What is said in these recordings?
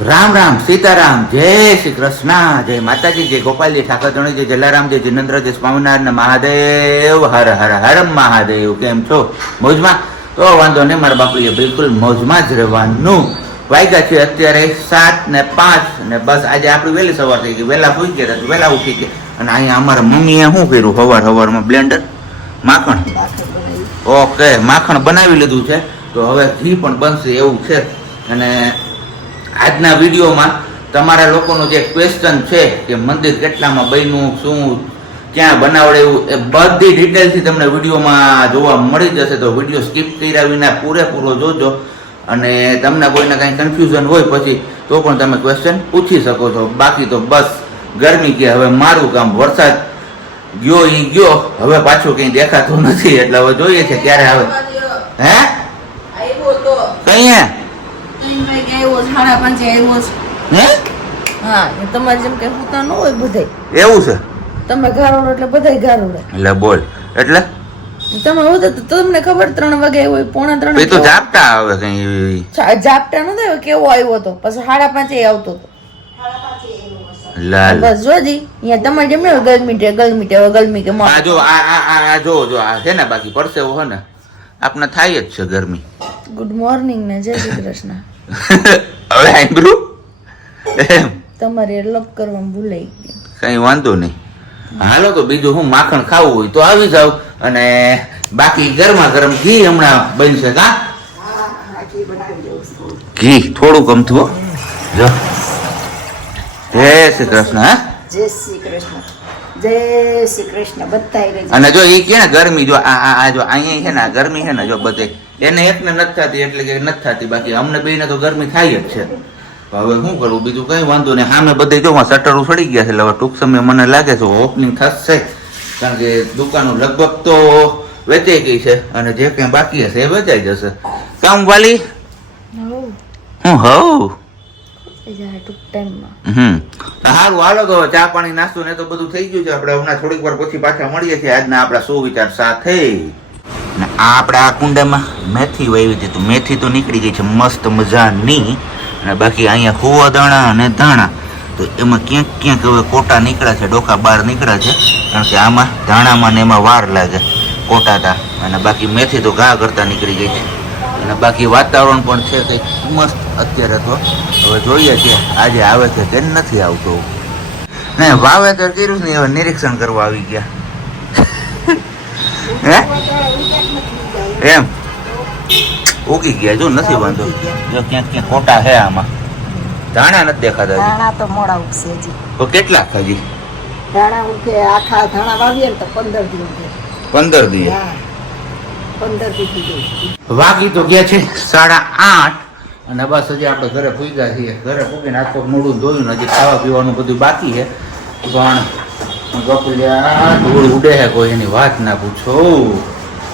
રામ રામ સીતારામ જય શ્રી કૃષ્ણ જય માતાજી જય ગોપાલજી ઠાકર ધણી જય જલારામ જય જિનેન્દ્ર જય સ્વામિનારાયણ મહાદેવ હર હર હર મહાદેવ. કેમ છો? મોજમાં? તો વાંધો નહીં, મારા બાપુએ બિલકુલ મોજમાં જ રહેવાનું. વાગ્યા છે અત્યારે 7:05 ને બસ આજે આપણી વહેલી સવાર થઈ ગઈ, વહેલા સુઈ ગયા હતા, વહેલા ઉઠી ગયા. અને અહીંયા અમારા મમ્મીએ શું કર્યું સવારમાં બ્લેન્ડર માખણ, ઓકે માખણ બનાવી લીધું છે. તો હવે ઘી પણ બનશે એવું છે. અને આજના વિડીયોમાં તમારા લોકોનો જે ક્વેશ્ચન છે કે મંદિર કેટલામાં બન્યું, શું ક્યાં બનાવડેવું, એ બધી ડિટેલથી તમને વિડીયોમાં જોવા મળી જશે. તો વિડીયો સ્કીપ કર્યા વિના પૂરેપૂરો જોજો. અને તમને કોઈને કાંઈ કન્ફ્યુઝન હોય પછી તો પણ તમે ક્વેશ્ચન પૂછી શકો છો. બાકી તો બસ ગરમી કે હવે મારું કામ, વરસાદ ગયો એ ગયો, હવે પાછું કંઈ દેખાતું નથી. એટલે હવે જોઈએ છે ક્યારે આવે. હે કઈ તમારે જેમ કે હોતા ન હોય બધે એવું છે? તમે ગારોડો એટલે બધા ગારોડે. એટલે બોલ, એટલે તમે હોતા તો તમને ખબર 3 વાગે હોય, 2:45 તો ઝાપટા આવે કઈ ઝાપટા નો થાય કેવો આવ્યો હતો, પછી 5:30 આવતો હતો. લાલ બસ જોજી અહીંયા તમારે જેમ ને ગરમી કે આ જો આ જો આ છે ને, બાકી પરસેવો હે ને આપને થાય જ છે ગરમી. ગુડ મોર્નિંગ ને જય શ્રી કૃષ્ણ. હવે આંબરું તમારે લપ કરવામાં ભૂલાઈ ગયું. કઈ વાંધો નહીં, હાલો તો બીજું હું માખણ ખાવું હોય તો આવી જાવ. અને બાકી ગરમા ગરમ ઘી હમણાં બનશે. કા ઘી થોડું ગમતું જો. જય શ્રી કૃષ્ણ. હા જય શ્રી કૃષ્ણ, જય શ્રી કૃષ્ણ. બધાય અને જો એ કે ને ગરમી જો આ જો અહીંયા છે ને, આ ગરમી છે ને જો બધે એને એકને નથી થતી એટલે કે નથી થતી, બાકી અમને બેને તો ગરમી થાય જ છે. હવે શું કરવું, બીજું કઈ વાંધો નહીં. સામે બધે જો શટરો સડી ગયા છે, એટલે હવે ટૂંક સમય મને લાગે છે ઓપનિંગ થશે. કારણ કે દુકાનો લગભગ તો વેચાઈ ગઈ છે અને જે કંઈ બાકી હશે એ વેચાઈ જશે. કામ વાલી હું હવ સારું હાલો તો ચા પાણી નાસ્તો ને તો બધું થઈ ગયું છે. આપણે હમણાં થોડીક વાર પછી પાછા મળીએ છીએ આજના આપણા સુવિચાર સાથે. આપણે આ કુંડામાં મેથી વાવી હતી, તો મેથી તો નીકળી ગઈ છે મસ્ત મજાની. અને બાકી અહીંયા હોવા દાણા અને ધાણા તો એમાં ક્યાંક ક્યાંક હવે કોટા નીકળ્યા છે, ડોકા બહાર નીકળ્યા છે. કારણ કે આમાં ધાણામાં ને એમાં વાર લાગે કોટાતા. અને બાકી મેથી તો ઘા કરતા નીકળી ગઈ છે. અને બાકી વાતાવરણ પણ છે કંઈક મસ્ત અત્યારે. તો હવે જોઈએ છીએ આજે આવે છે કે નથી આવતો. ને વાવેતર કર્યું ને હવે નિરીક્ષણ કરવા આવી ગયા. હે એમ ઉગી ગયા જો, નથી વાંધો. જો ક્યાંક ક્યાંક કોટા હે આમાં, ધાણા નથી દેખાતા. ધાણા તો મોડા ઉગશે હજી. તો કેટલા હજી ધાણા ઉગે? આખા ધાણા વાવીએ ને તો 15 દી ઉગે. 15 દી? 15 દી થઈ ગઈ. વાગી તો ગયા છે 8:30 અને બસ હજી આપણે ઘરે પૂગ્યા છીએ. ઘરે પૂગીને આખો મોડું ધોયું, હજી ખાવા પીવાનું બધું બાકી છે. પણ ગપલિયા ધૂળ ઉડે છે, કોઈ એની વાત ના પૂછો.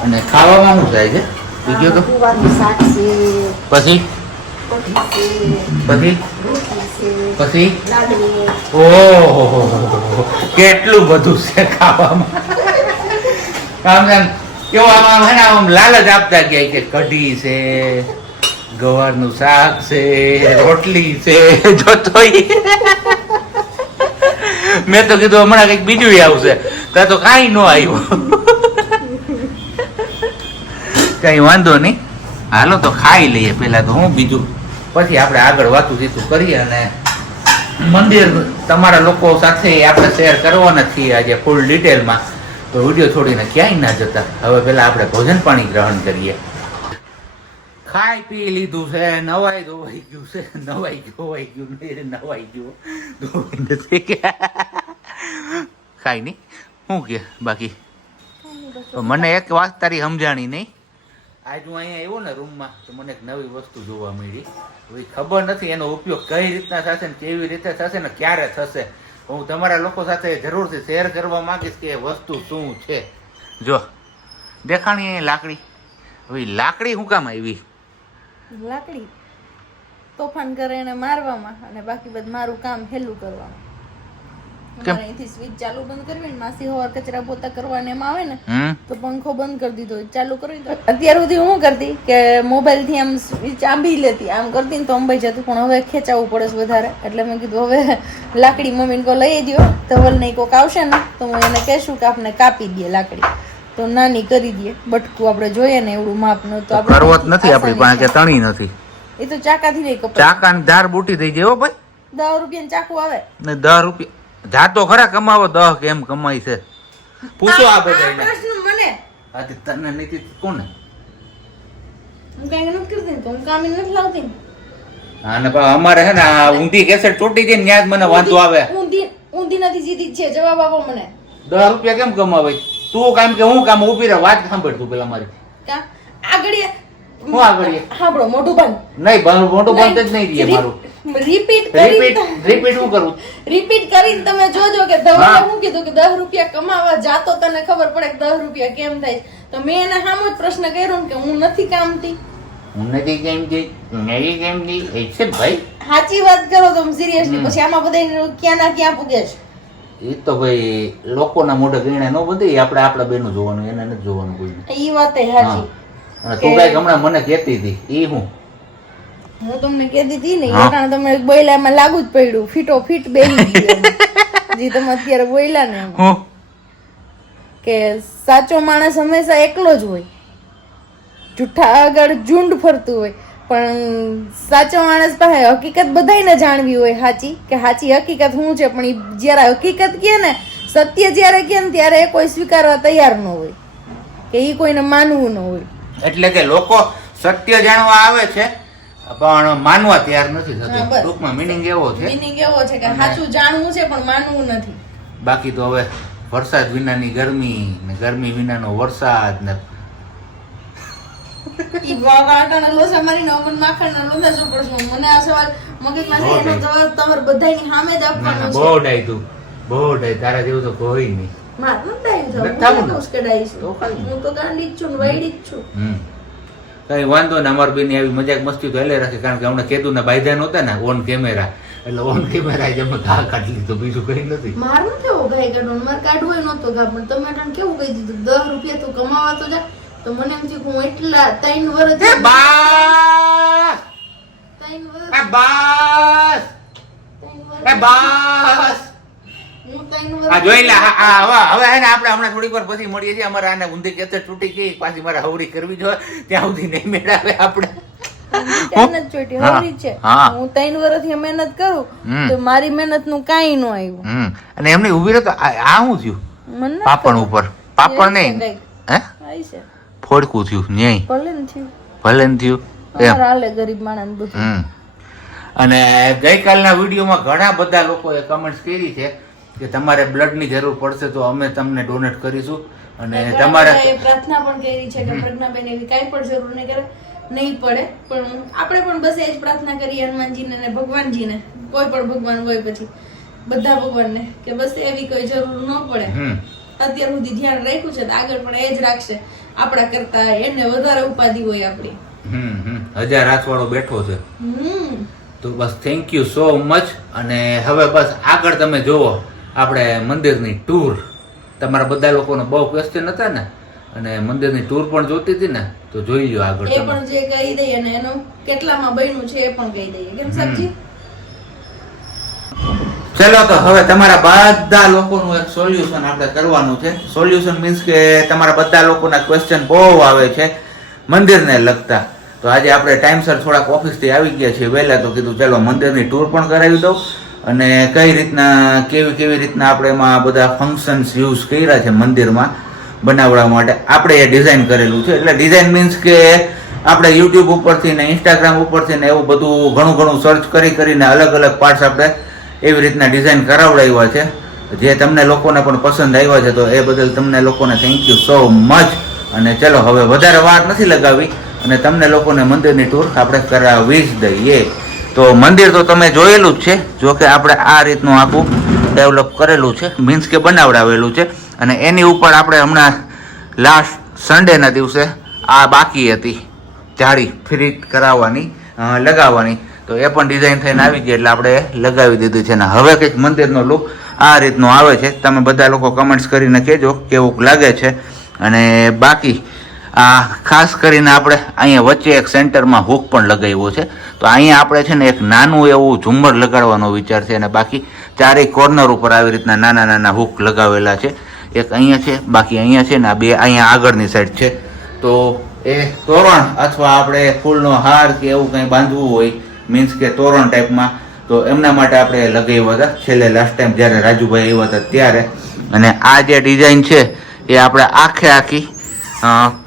અને ખાવામાં શું થાય છે બીજો તો શાક છે, પછી પછી પછી લાડુ, ઓહો કેટલું બધું છે ખાવામાં. આમ કેવો આમ હે ને, આમ લાલચ આપતા ગયા કે કઢી છે, ગવારનું શાક છે, રોટલી છે. જોતો મેં તો કીધું હમણાં કઈક બીજું આવશે, ત્યાં તો કાંઈ ન આવ્યું. કઈ વાંધો નહીં, હાલો તો ખાઈ લઈએ પેલા તો હું, બીજું પછી આપણે આગળ વાતું ચીતું કરીએ. અને મંદિર તમારા લોકો સાથે આપણે શેર કરવાના છીએ આજે ફૂલ ડિટેલમાં. તો વિડીયો છોડીને ક્યાંય ના જતા. હવે પેલા આપણે ભોજન પાણી ગ્રહણ કરીએ. ખાઈ પી લીધું છે, નવાઈ ધોવાઈ ગયું છે, નવાઈ ગયું નવાઈ ગયું ખાઈ નહીં શું કે. બાકી મને એક વાત તારી સમજાણી નહીં. આજ હું અહીંયા આવ્યો ને રૂમમાં, તો મને એક નવી વસ્તુ જોવા મળી. હવે ખબર નથી એનો ઉપયોગ કઈ રીતના થશે ને કેવી રીતે થશે ને ક્યારે થશે. હું તમારા લોકો સાથે જરૂરથી શેર કરવા માંગીશ કે એ વસ્તુ શું છે. જો દેખાણી અહીં લાકડી. હવે લાકડી શું કામ આવી? લાકડી તોફાન કરે એને મારવામાં અને બાકી બધું મારું કામ હેલું કરવામાં. અમારે અહીંથી સ્વિચ ચાલુ બંધ કરવી ને માસી હવાર કચરા પોતા કરવાને એમ આવે ને તો પંખો બંધ કરી દીધો ચાલુ કરી દો. અત્યાર સુધી હું કરતી કે મોબાઈલ થી આમ સ્વિચ આંબી લેતી, આમ કરતી ને તો અંબાઈ જતું, પણ હવે ખેંચાવવું પડે છે વધારે, એટલે મેં કીધું હવે લાકડી મમ્મીને કો લઈ દો, ધવલ નહીં કોક આવશે ને તો હું એને કહેશું કે આપણે કાપી દઈએ લાકડી, તો નાની કરી દઈએ બટકું, આપણે જોઈએ ને એવડું માપનું તો આપણે કરવો જ નથી આપણી પાસે, કે તણી નથી. એ તો ચાકાથી નહીં કપાય. ચાકાની ધાર બૂટી થઈ જાય હો ભાઈ. 10 રૂપિયાનું ચાકુ આવે ને 10 રૂપિયા જાતો ખરા કમાવો, 10 કેમ કમાય છે પૂછો આ બધાને. પ્રશ્ન મને આ તે તને નથી કોને હું કાંઈ નથી કરતી ને તો હું કામી નથી લાવતી ને. હા ને પા અમારે હે ને આ ઊંધી કેસેટ તૂટી જાય ને ન્યા જ મને વાંધો આવે. ઊંધી નથી સીધી જ છે, જવાબ આપો મને. 10 રૂપિયા કેમ કમાવે તું? કામ કે હું કામ ઊભી રહે, વાત સાંભળ તું પેલા મારી. કા આગળ હું આગળ સાંભળો, મોઢું બંધ નહીં, મોટું બંધ જ નહીં દે મારું. રિપીટ હું કરું રિપીટ કરીને તમે જોજો કે ધવલે હું કીધું કે 10 રૂપિયા કમાવા જાતો તને ખબર પડે કે 10 રૂપિયા કેમ થાય. તો મેં એને સામો જ પ્રશ્ન કર્યો ને કે હું નથી કામતી, હું નથી કેમ દી નહીં કેમ દી એ છે ભાઈ. સાચી વાત કરો તમે સિરિયસલી, પછી આમાં બધા ક્યાં ના ક્યાં પૂગે છે. એ તો ભાઈ લોકોના મોઢે ગણીને ન બધી, આપણે આપણા બેનું જોવાનું, એને નથી જોવાનું કોઈ. ઈ વાત એ સાચી. અને તું કઈક હમણાં મને કહેતી હતી ઈ હું તમને કહેતી હતી ને એ કારણ તમે બોયલામાં લાગુ જ પડ્યું, ફીટો ફીટ બેહી ગયું જે તમે અત્યારે બોયલા ને એમાં. કે સાચો માણસ હંમેશા એકલો જ હોય, જૂઠા આગળ ઝુંડ ફરતું હોય, પણ સાચો માણસ પાસે હકીકત બધાને જાણવી હોય સાચી, કે સાચી હકીકત શું છે, પણ ઈ જયારે હકીકત કહે ને, સત્ય જયારે કહે ને ત્યારે એ કોઈ સ્વીકારવા તૈયાર ન હોય, કે ઈ કોઈને માનવું ન હોય. એટલે કે લોકો સત્ય જાણવા આવે છે પણ માનવા તૈયાર નથી થતું. ટૂંકમાં મિનિંગ એવો છે, મીનિંગ એવો છે કે સાચું જાણવું છે પણ માનવું નથી. બાકી તો હવે વરસાદ વિનાની ગરમી ને ગરમી વિનાનો વરસાદ ને ઈ વાવાટાના લોસા મારીને અમન માખણના લોંદા શું પડશે. મને આ સવાલ મગજમાં છે, એનો જવાબ તમારે બધાની સામે જ આપવાનો છે. બહુ ડાય તું, બહુ ડાય, તારા જેવું તો કોઈ નહીં. માર નથી ડાયું થવું, હું તો ઉશ્કેડાઈ છું, હું તો ગાંડી જ છું ને વાયડી જ છું. કઈ વાંધો ને, અમાર બેની આવી મજાક મસ્તી તો હેલે રાખે, કારણ કે હમણાં કેદુ ના બાયધા નહોતા ને ઓન કેમેરા, એટલે ઓન કેમેરા જ અમે ઘા કાઢી લીધો, બીજું કઈ નથી. માર નથી એવો ગાય કાઢવાનો, મારે કાઢવો નહોતો ઘા, પણ તમે તને કેવું કહી દીધું 10 રૂપિયા તું કમાવા તો જા, તો મને એમ થયું કે હું એટલા 3 વર્ષ આ જોઈ લે. હવે હે ને આપણે હમણાં થોડીક વાર પછી મળીએ છીએ. અમારે આને ઊંધી કેસેટ તૂટી ગઈ, પાછી મારે હવરી કરવી જોઈએ, ત્યાં સુધી નહીં મેળાવે આપણે. મહેનત ચોટી હવરી છે. હું 3 વર્ષથી મહેનત કરું તો મારી મહેનત નું કાંઈ ન આવ્યું. અને એમની ઉભી રહે તો આ શું થયું? મને પાપણ ઉપર પાપણ નહીં હે ફોડકું થયું ન્યાય ભલે ને થયું, ભલે ને થયું અમારે હાલે ગરીબ માણસ બધું. અને ગઈકાલના વિડીયોમાં ઘણા બધા લોકોએ કમેન્ટ્સ કરી છે કે તમારે બ્લડની જરૂર પડશે તો અમે તમને ડોનેટ કરીશું. અને તમારે પ્રાર્થના પણ કરી છે કે પ્રજ્ઞાબેન એવી કાંઈ પણ જરૂર નહીં કરે, નહીં પડે, પણ આપણે પણ બસ એ જ પ્રાર્થના કરીએ હનુમાનજીને અને ભગવાનજીને, કોઈ પણ ભગવાન હોય પછી બધા ભગવાનને, કે બસ એવી કોઈ જરૂર ન પડે. અત્યાર સુધી ધ્યાન રાખ્યું છે તો આગળ પણ એ જ રાખશે, આપણા કરતા એને વધારે ઉપાધિ હોય આપણી. 1000 હાથવાળો બેઠો છે. તો બસ થેન્ક યુ સો મચ. અને હવે બસ આગળ તમે જોવો આપણે મંદિરની ટૂર. તમારા બધા લોકોને બહુ ક્વેશ્ચન હતા ને, અને મંદિરની ટૂર પણ જોતી હતી ને, તો જોઈ લો આગળ. એ પણ જે કહી દઈએ ને એનું કેટલામાં બન્યું છે એ પણ કહી દઈએ, કેમ સાહેબજી? ચલો તો હવે તમારા બધા લોકોનું એક સોલ્યુશન આપણે કરવાનું છે. સોલ્યુશન મીન્સ કે તમારા બધા લોકોના ક્વેશ્ચન બહુ આવે છે મંદિરને લગતા. તો આજે આપણે ટાઈમસર થોડાક ઓફિસથી આવી ગયા છીએ વહેલા, તો કીધું ચલો મંદિરની ટૂર પણ કરાવી દઉં, અને કઈ રીતના કેવી રીતના આપણે એમાં બધા ફંક્શન્સ યુઝ કર્યા છે મંદિરમાં બનાવવા માટે, આપણે એ ડિઝાઇન કરેલું છે. એટલે ડિઝાઇન મીન્સ કે આપણે યુટ્યુબ ઉપરથી ને ઇન્સ્ટાગ્રામ ઉપરથી ને એવું બધું ઘણું સર્ચ કરીને અલગ અલગ પાર્ટ્સ આપણે એવી રીતના ડિઝાઇન કરાવડાવ્યા છે, જે તમને લોકોને પણ પસંદ આવ્યા છે. તો એ બદલ તમને લોકોને થેન્ક યુ સો મચ. અને ચલો હવે વધારે વાર નથી લગાવી અને તમને લોકોને મંદિરની ટૂર આપણે કરાવી જ દઈએ. તો મંદિર તો તમે જોયેલું જ છે, જો કે આપણે આ રીતનું આખું ડેવલપ કરેલું છે, મીન્સ કે બનાવડાવેલું છે. અને એની ઉપર આપણે હમણાં લાસ્ટ સન્ડેના દિવસે આ બાકી હતી જાળી ફિટ કરાવવાની, લગાવવાની, તો એ પણ ડિઝાઇન થઈને આવી ગઈ એટલે આપણે લગાવી દીધી છે. ને હવે કંઈક મંદિરનો લુક આ રીતનું આવે છે. તમે બધા લોકો કમેન્ટ્સ કરીને કહેજો કેવું લાગે છે. અને બાકી આ ખાસ કરીને આપણે અહીંયા વચ્ચે એક સેન્ટરમાં હૂક પણ લગાવ્યો છે. તો અહીંયા આપણે છે ને એક નાનું એવું ઝુમ્મર લગાડવાનો વિચાર છે. અને બાકી ચારેય કોર્નર ઉપર આવી રીતના નાના નાના હૂક લગાવેલા છે. એક અહીંયા છે, બાકી અહીંયા છે ને આ બે અહીંયા આગળની સાઈડ છે. તો એ તોરણ અથવા આપણે ફૂલનો હાર કે એવું કંઈ બાંધવું હોય, મીન્સ કે તોરણ ટાઈપમાં, તો એમના માટે આપણે લગાવ્યા હતા છેલ્લે લાસ્ટ ટાઈમ જ્યારે રાજુભાઈ આવ્યા હતા ત્યારે. અને આ જે ડિઝાઇન છે એ આપણે આખી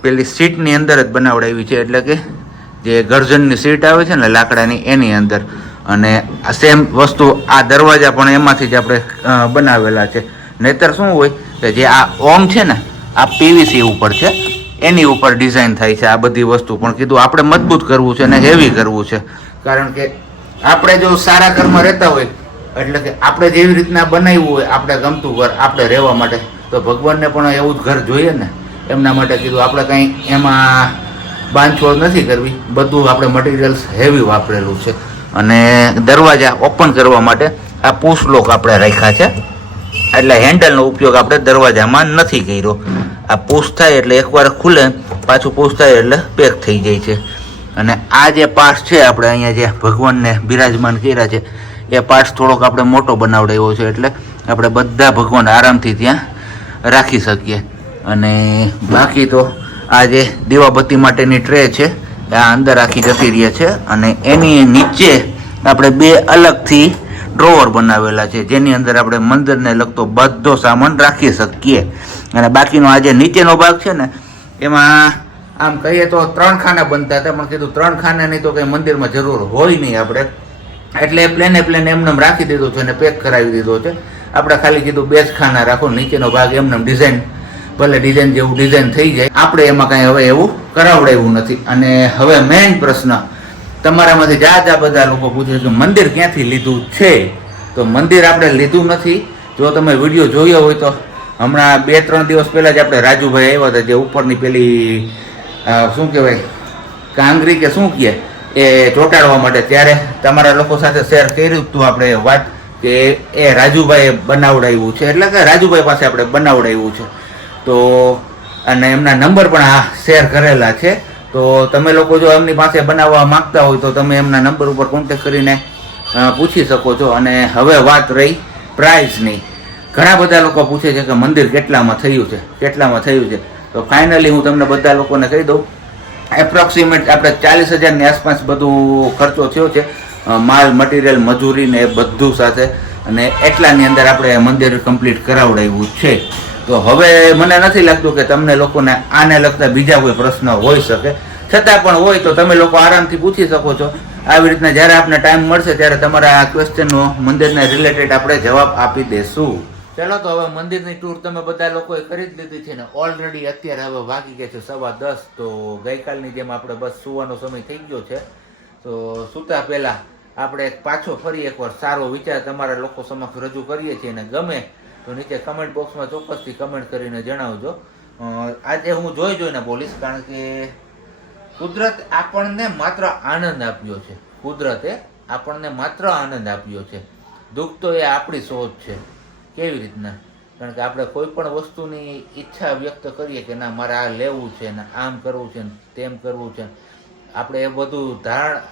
પેલી સીટની અંદર જ બનાવડાવી છે. એટલે કે જે ગર્જનની સીટ આવે છે ને લાકડાની એની અંદર. અને આ સેમ વસ્તુ આ દરવાજા પણ એમાંથી જ આપણે બનાવેલા છે. નહીતર શું હોય કે જે આ ઓમ છે ને આ પીવીસી ઉપર છે, એની ઉપર ડિઝાઇન થાય છે આ બધી વસ્તુ. પણ કીધું આપણે મજબૂત કરવું છે અને હેવી કરવું છે. કારણ કે આપણે જો સારા ઘરમાં રહેતા હોય, એટલે કે આપણે જેવી રીતના બનાવ્યું હોય આપણે ગમતું ઘર આપણે રહેવા માટે, તો ભગવાનને પણ એવું જ ઘર જોઈએ ને. એમના માટે કીધું આપણે કંઈ એમાં બાંધછોડ નથી કરવી, બધું આપણે મટીરિયલ્સ હેવી વાપરેલું છે. અને દરવાજા ઓપન કરવા માટે આ પુશ લોક આપણે રાખ્યા છે. એટલે હેન્ડલનો ઉપયોગ આપણે દરવાજામાં નથી કર્યો. આ પુશ થાય એટલે એકવાર ખુલે, પાછું પુશ થાય એટલે પેક થઈ જાય છે. અને આ જે પાર્ટ છે આપણે અહીંયા જે ભગવાનને બિરાજમાન કર્યા છે એ પાર્ટ થોડોક આપણે મોટો બનાવડાવ્યો છે. એટલે આપણે બધા ભગવાન આરામથી ત્યાં રાખી શકીએ. અને બાકી તો આ જે દીવાબત્તી માટેની ટ્રે છે આ અંદર આખી જતી રહે છે. અને એની નીચે આપણે બે અલગથી ડ્રોવર બનાવેલા છે જેની અંદર આપણે મંદિરને લગતો બધો સામાન રાખી શકીએ. અને બાકીનો આ જે નીચેનો ભાગ છે ને એમાં આમ કહીએ તો 3 ખાના બનતા હતા, પણ કીધું 3 ખાનાની તો કંઈ મંદિરમાં જરૂર હોય નહીં આપણે, એટલે પ્લેન એમને રાખી દીધું છે અને પેક કરાવી દીધો છે. આપણે ખાલી કીધું 2 જ ખાના રાખો, નીચેનો ભાગ એમને ડિઝાઇન ભલે ડિઝાઇન જેવું ડિઝાઇન થઈ જાય, આપણે એમાં કાંઈ હવે એવું કરાવડાવ્યું નથી. અને હવે મેઇન પ્રશ્ન તમારામાંથી જા બધા લોકો પૂછે છે મંદિર ક્યાંથી લીધું છે. તો મંદિર આપણે લીધું નથી. જો તમે વિડીયો જોયો હોય તો હમણાં 2-3 દિવસ પહેલાં જ આપણે રાજુભાઈ આવ્યા હતા, જે ઉપરની પેલી શું કહેવાય કાંગરી કે શું કહે એ ચોંટાડવા માટે, ત્યારે તમારા લોકો સાથે શેર કર્યું હતું આપણે વાત કે એ રાજુભાઈએ બનાવડાવ્યું છે. એટલે કે રાજુભાઈ પાસે આપણે બનાવડાવ્યું છે. તો અને એમના નંબર પણ આ શેર કરેલા છે. તો તમે લોકો જો એમની પાસે બનાવવા માંગતા હોય તો તમે એમના નંબર ઉપર કોન્ટેક્ટ કરીને પૂછી શકો છો. અને હવે વાત રહી પ્રાઇસની. ઘણા બધા લોકો પૂછે છે કે મંદિર કેટલામાં થયું છે. તો ફાઇનલી હું તમને બધા લોકોને કહી દઉં, એપ્રોક્સિમેટ આપણે 40,000ની આસપાસ બધું ખર્ચો થયો છે, માલ મટીરિયલ મજૂરી ને એ બધું સાથે. અને એટલાની અંદર આપણે મંદિર કમ્પ્લીટ કરાવડાવ્યું છે. તો હવે મને નથી લાગતું કે તમને લોકોને આને લગતા બીજા કોઈ પ્રશ્ન હોઈ શકે. છતાં પણ હોય તો તમે લોકો આરામથી પૂછી શકો છો. આવી રીતના જ્યારે આપને ટાઈમ મળશે ત્યારે તમારા આ ક્વેશ્ચનનો મંદિરને રિલેટેડ આપણે જવાબ આપી દેશું. ચાલો તો હવે મંદિરની ટૂર તમે બધા લોકોએ કરી જ લીધી છે ને ઓલરેડી અત્યારે હવે વાગી ગયા છે 10:15. તો ગઈકાલની જેમ આપણે બસ સુવાનો સમય થઈ ગયો છે. તો સૂતા પહેલાં આપણે પાછો ફરી એકવાર સારો વિચાર તમારા લોકો સમક્ષ રજૂ કરીએ છીએ. અને ગમે તો નીચે કમેન્ટ બોક્સમાં ચોક્કસથી કમેન્ટ કરીને જણાવજો. આજે હું જોઈને બોલીશ, કારણ કે કુદરત આપણને માત્ર આનંદ આપ્યો છે. કુદરતે આપણને માત્ર આનંદ આપ્યો છે. દુઃખ તો એ આપણી સોચ છે. કેવી રીતના? કારણ કે આપણે કોઈ પણ વસ્તુની ઈચ્છા વ્યક્ત કરીએ કે ના મારે આ લેવું છે ને આમ કરવું છે ને તેમ કરવું છે, આપણે એ બધું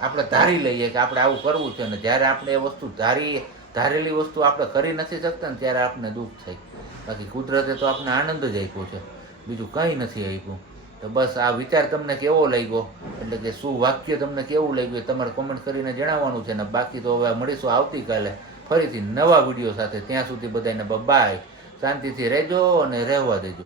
આપણે ધારી લઈએ કે આપણે આવું કરવું છે. ને જ્યારે આપણે એ વસ્તુ ધારેલી વસ્તુ આપણે કરી નથી શકતા ને ત્યારે આપણને દુઃખ થાય. બાકી કુદરતે તો આપણે આનંદ જ આપ્યો છે, બીજું કંઈ નથી આપ્યું. તો બસ આ વિચાર તમને કેવો લાગ્યો, એટલે કે શું વાક્ય તમને કેવું લાગ્યું તમારે કોમેન્ટ કરીને જણાવવાનું છે. ને બાકી તો હવે મળીશું આવતીકાલે ફરીથી નવા વિડીયો સાથે. ત્યાં સુધી બધાને બાય, શાંતિથી રહેજો અને રહેવા દેજો.